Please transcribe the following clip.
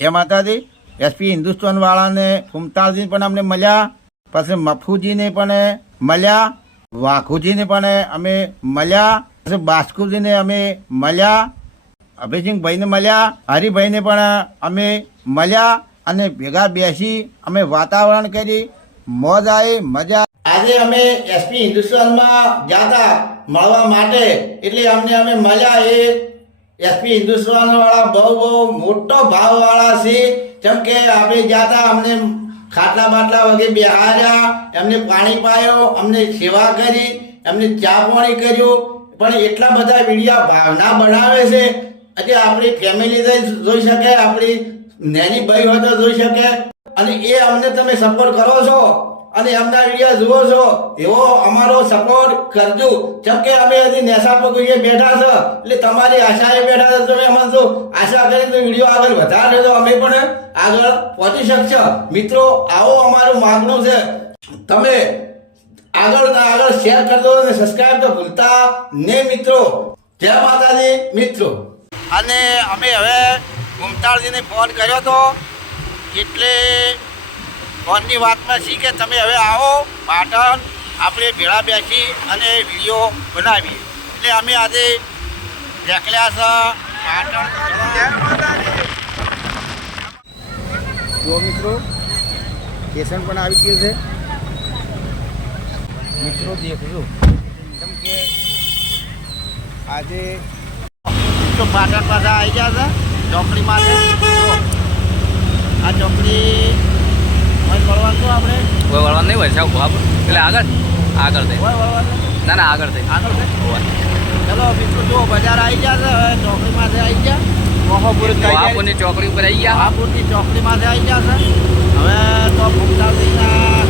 જય માતાજી, એસપી હિન્દુસ્તાન વાળાને કુમતાલજી પણ અમને મળ્યા, પછી મફુજીને પણ મળ્યા, વાઘુજીને પણ અમે મળ્યા, પછી બાસ્કુજીને અમે મળ્યા અભિસિંહભાઈને મળ્યા, હરિભાઈને પણ અમે મળ્યા અને ભેગા બેસી અમે વાતાવરણ કરી, મોજ આવી, મજા આજે અમે એસપી હિન્દુસ્તાનમાં જાતા મળવા માટે એટલે અમને અમે મળ્યા એ એસપી હિન્દુસ્તાન વાળા બહુ બહુ મોટો ભાવ વાળા છે. જેમ કે આપણે જાતા અમને ખાટલા બાટલા વગેરે બેહાર્યા એમને પાણી પાયો, અમને સેવા કરી, એમને ચા પાણી કર્યું. પણ એટલા બધા વિડીયા ભાવના બનાવે છે. આજે આપણી ફેમિલી જોઈ શકે, આપણી નેની ભાઈ હોય તો જોઈ શકે. અને એ અમને તમે સપોર્ટ કરો છો. અને એમના વીડિયો જુઓ છો, એવો અમારો સપોર્ટ કરજો. જેમ કે અમે હજી નેશા પકડીએ બેઠા છો, એટલે તમારી આશાએ બેઠા છે, તમે અમને જો આશા કરીને વીડિયો આગળ વધારે તો અમે પણ આગળ પહોંચી શકશો. મિત્રો, આવો અમારું માગણું છે. તમે આગળ આગળ શેર કરજો અને સબસ્ક્રાઇબ તો ભૂલતા ને મિત્રો. જય માતાજી, મિત્રો. અને અમે હવે ગુમતાળજીને ફોન કર્યો હતો એટલે ફોનની વાતમાં છે કે તમે હવે આવો પાટણ આપણે ભેળા બેસી અને વીડિયો બનાવીએ. એટલે અમે આજે નીકળ્યા છે પાટણ જો મિત્રો સ્ટેશન પણ આવી ગયું છે. મિત્રો દેખજો. કેમ કે આજે તો પાટણ પાછા આવી ગયા છે ચોકડી માટે. આ ચોકડી હોય વળવાનું તો આપણે કોઈ વળવાનું નહીં હોય સાહેબ બરાબર એટલે આગળ આગળ થઈ ના ના આગળ થઈ આગળ ચલો મિત્રો જો બજાર આવી ગયા ચોકડી પાસે આવી ગયા. મોહપુર મહાપુરની ચોકડી ઉપર આવી ગયા. મહાપુરની ચોકડી પાસે આવી ગયા છે. હવે તો ભૂમતાલજીના